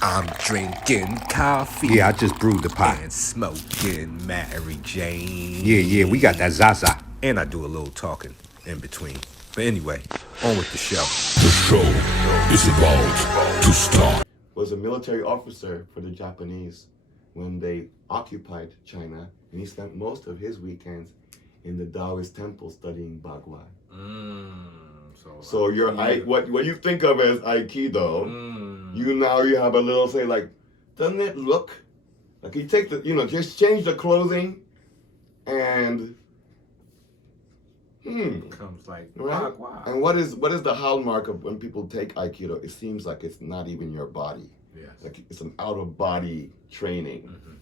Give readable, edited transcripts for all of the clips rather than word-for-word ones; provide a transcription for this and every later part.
I'm drinking coffee. Yeah, I just brewed the pot. And smoking Mary Jane. Yeah, we got that Zaza. And I do a little talking in between. But anyway, on with the show. The show is about to start. Was a military officer for the Japanese when they occupied China, and he spent most of his weekends in the Taoist temple studying Bagua. So you're what you think of as Aikido, you have a little say like, doesn't it look like you take the just change the clothing and Comes like right? Bagua. And what is the hallmark of when people take Aikido? It seems like it's not even your body. Yes. Like it's an out of body training. Mm-hmm.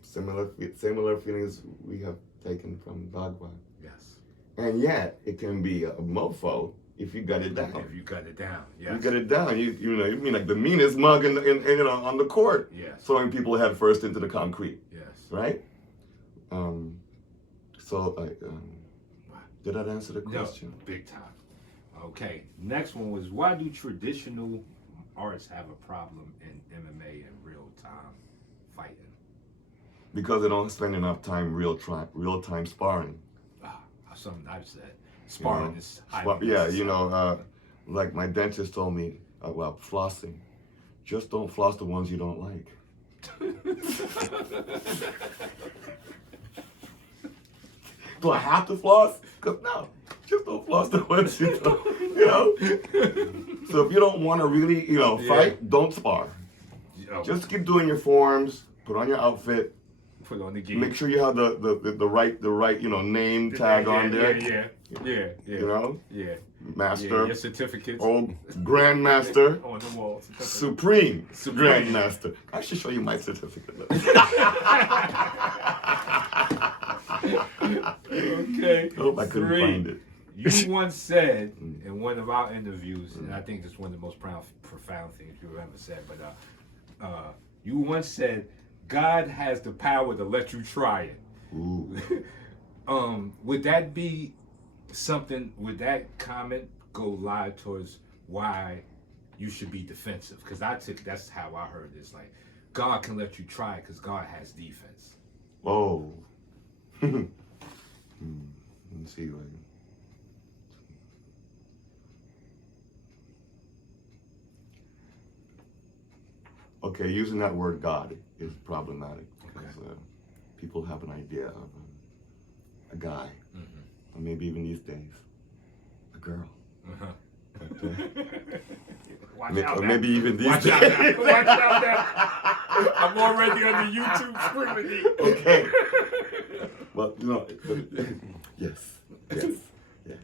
Similar feelings we have taken from Bagua. Yes. And yet it can be a mofo if you got it down. If you got it down, yes. You got it down. You mean like the meanest mug in on the court. Yes. Throwing people head first into the concrete. Yes. Right? Did that answer the question? No, big time. Okay. Next one was, why do traditional arts have a problem in MMA and real time fighting? Because they don't spend enough time real time sparring. Something I've said. Sparring is like my dentist told me about flossing. Just don't floss the ones you don't like. Do I have to floss? Because no, just don't floss the ones you don't, So if you don't want to really, fight, don't spar. Just keep doing your forms, put on your outfit, put on the gi. Make sure you have the right name tag on there. Yeah. Yeah. Master. Your certificates. Old Grandmaster. On the wall. Supreme Grandmaster. I should show you my certificate. Okay. Hope I couldn't find it. You once said in one of our interviews, and I think this is one of the most profound things you've ever said, but you once said, God has the power to let you try it. Ooh. Would that be something, would that comment go live towards why you should be defensive? Because that's how I heard this. Like, God can let you try it because God has defense. Oh. Let's see. Okay, using that word God is problematic because people have an idea of a guy, or maybe even these days, a girl. Or maybe even these days. Watch out now. I'm already on the YouTube screaming. Okay. Well, yes. Yeah.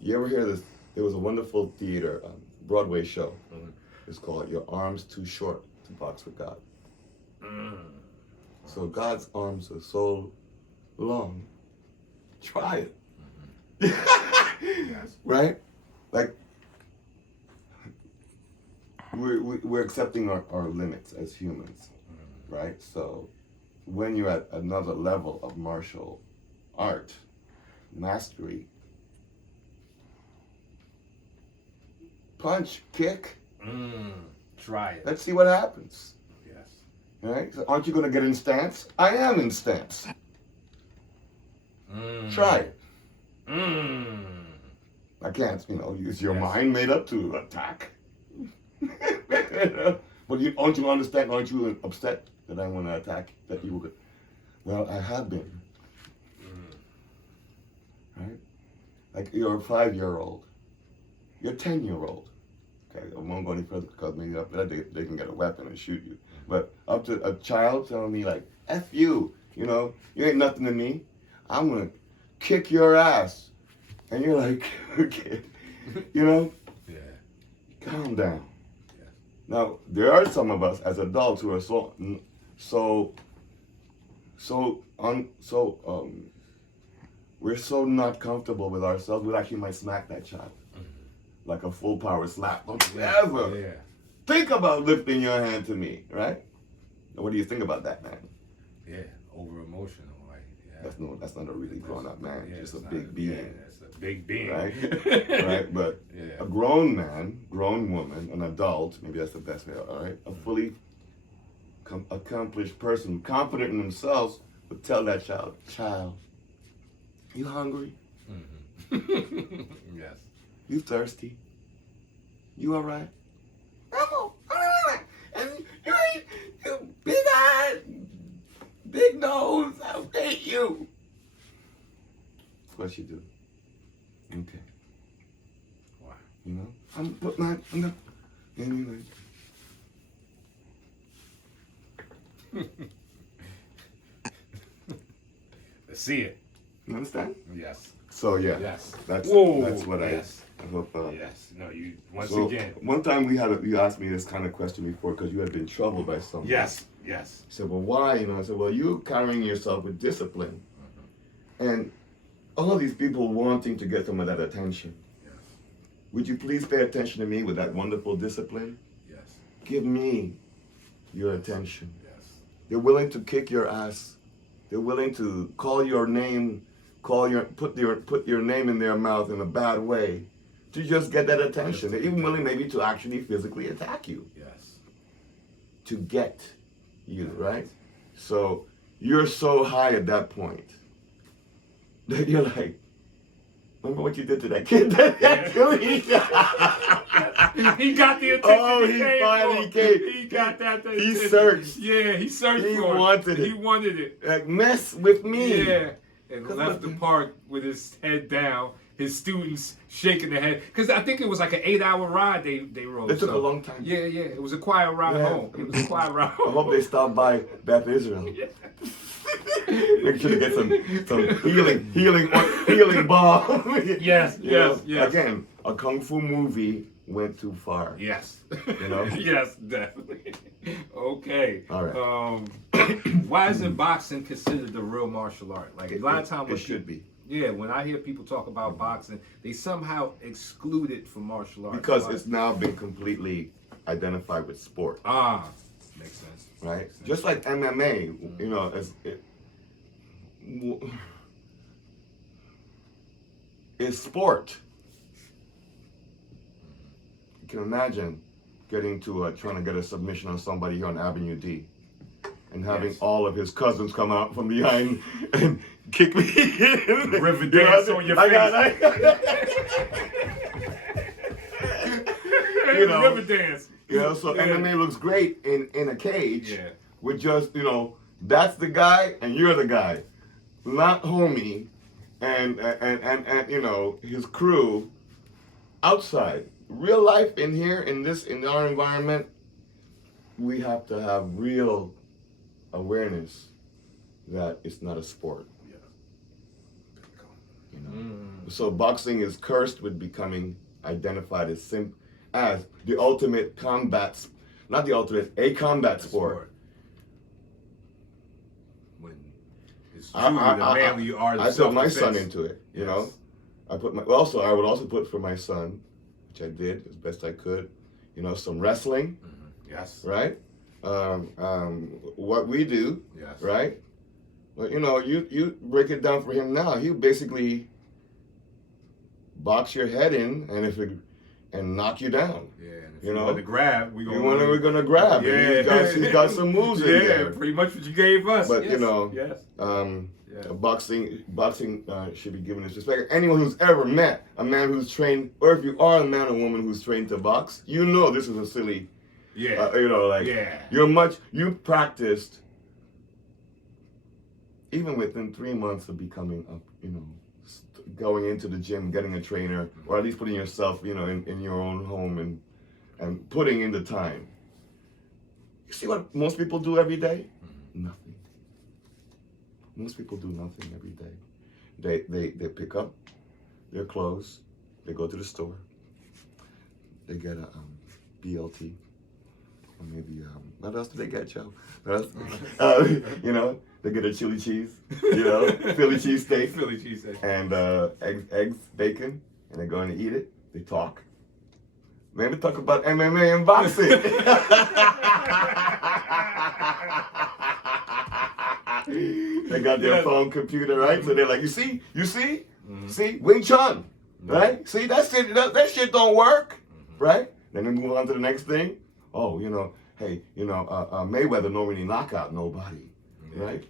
You ever hear this? There was a wonderful theater, Broadway show. It's called Your Arms Too Short to Box with God. So God's arms are so long. Try it. Yes. Right? Like, we're accepting our limits as humans. Right? So when you're at another level of martial art, mastery, punch, kick, try it. let's see what happens. Yes. All right? So aren't you going to get in stance? I am in stance. Try it. I can't, use your mind made up to attack. But aren't you understand? Aren't you upset that I want to attack? That you would? Well, I have been. Right? Like you're a 5-year-old. You're a 10-year-old. Okay, I won't go any further because maybe after that they can get a weapon and shoot you. But up to a child telling me like, F you, you ain't nothing to me. I'm gonna kick your ass. And you're like, okay, Yeah. Calm down. Yeah. Now, there are some of us as adults who are we're so not comfortable with ourselves, we actually might smack that child. Like a full power slap. Don't you ever think about lifting your hand to me, right? What do you think about that, man? Yeah, over emotional, right? Yeah. That's not a really grown up man. Yeah, just a big being. a big being. Right? Right? But Yeah. a grown man, grown woman, an adult, maybe that's the best way, all right? A fully accomplished person, confident in themselves, would tell that child, you hungry? Yes. You thirsty? You all right? No, and you big eyes, big nose, I'll hate you. Of course you do. Okay. Wow. You know? I'm not, anyway. Let's see it. You understand? Yes. So yeah, Yes. that's what Yes. I hope. Yes. No, you once So again. one time you asked me this kind of question before because you had been troubled by someone. Yes. Yes. I said, well, why? You know, I said, well, you're carrying yourself with discipline, and all these people wanting to get some of that attention. Yes. Would you please pay attention to me with that wonderful discipline? Yes. Give me your attention. Yes. They're willing to kick your ass. They're willing to call your name, put your name in their mouth in a bad way, to just get that attention. They're even willing maybe to actually physically attack you. Yes. To get you, right? So you're so high at that point that you're like, remember what you did to that kid? He got the attention. Oh, he he came finally for. came. He got that. He attention. searched. Yeah, he searched He for it. wanted it. He wanted it. Like, mess with me. Yeah, and left the park with his head down. His students shaking their head because I think it was like an 8-hour ride they rode. It took a long time. Yeah, it was a quiet ride home. It was a quiet ride home. I hope they stop by Beth Israel. Yeah. Make sure to get some healing balm. Yes, You know? yes. Again, a kung fu movie went too far. Yes. You know? Yes, definitely. Okay. All right. Why isn't boxing considered the real martial art? Like a lot of times, it should be. Yeah, when I hear people talk about boxing, they somehow exclude it from martial arts. Because it's now been completely identified with sport. Makes sense. Right? Makes sense. Just like MMA, you know, it's sport. You can imagine getting to trying to get a submission on somebody here on Avenue D, and having all of his cousins come out from behind and kick me in. River dance on your face. You know, River dance. You know, so MMA looks great in a cage. Yeah. With just, you know, that's the guy and you're the guy, not homie, and you know his crew outside. Real life in here in our environment, we have to have real awareness that it's not a sport. Yeah. You know, so boxing is cursed with becoming identified as the ultimate combat, not the ultimate, a combat sport. When it's truly the manly art of I put my self-defense. son into it. You know, I would also put for my son, which I did as best I could. You know, some wrestling. Yes. Right. What we do. Yes. Right. Well, you know, you break it down for him now. He basically box your head in, and knock you down. Yeah, and if You you know? want to grab, we're gonna grab. Yeah, And he's got some moves in there. Yeah, pretty much what you gave us. But yes. you know, boxing should be given its respect. Anyone who's ever met a man who's trained, or if you are a man or woman who's trained to box, you know this is a silly. Yeah. You know, like you practiced even within 3 months of becoming going into the gym, getting a trainer, or at least putting yourself, you know, in your own home and putting in the time. You see what most people do every day? Nothing. Most people do nothing every day. They pick up their clothes, they go to the store, they get a BLT, or maybe what else do they get, Joe? You know, they get a chili cheese, you know, Philly cheese steak, and eggs, bacon, and they're going to eat it. They talk. Maybe talk about MMA and boxing. They got their phone, computer, right? So they're like, you see? See, Wing Chun, right? See, that shit don't work, right? Then we move on to the next thing. Oh, hey, Mayweather don't really knock out nobody, right?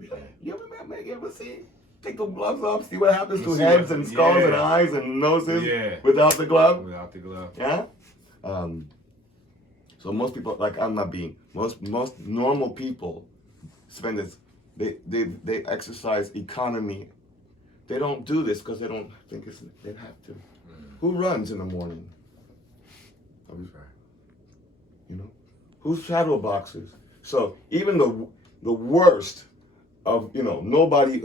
Yeah. You ever see? Take the gloves off, see what happens to heads and skulls and eyes and noses without the glove? Without the glove. Yeah? So most people, like I'm not being, most normal people spend this, they exercise economy. They don't do this because they don't think they have to. Who runs in the morning? Who's shadow boxers? So even the worst of, nobody,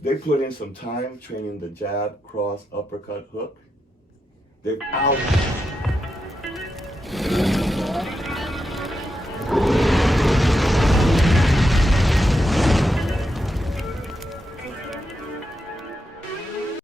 they put in some time training the jab, cross, uppercut, hook. They've out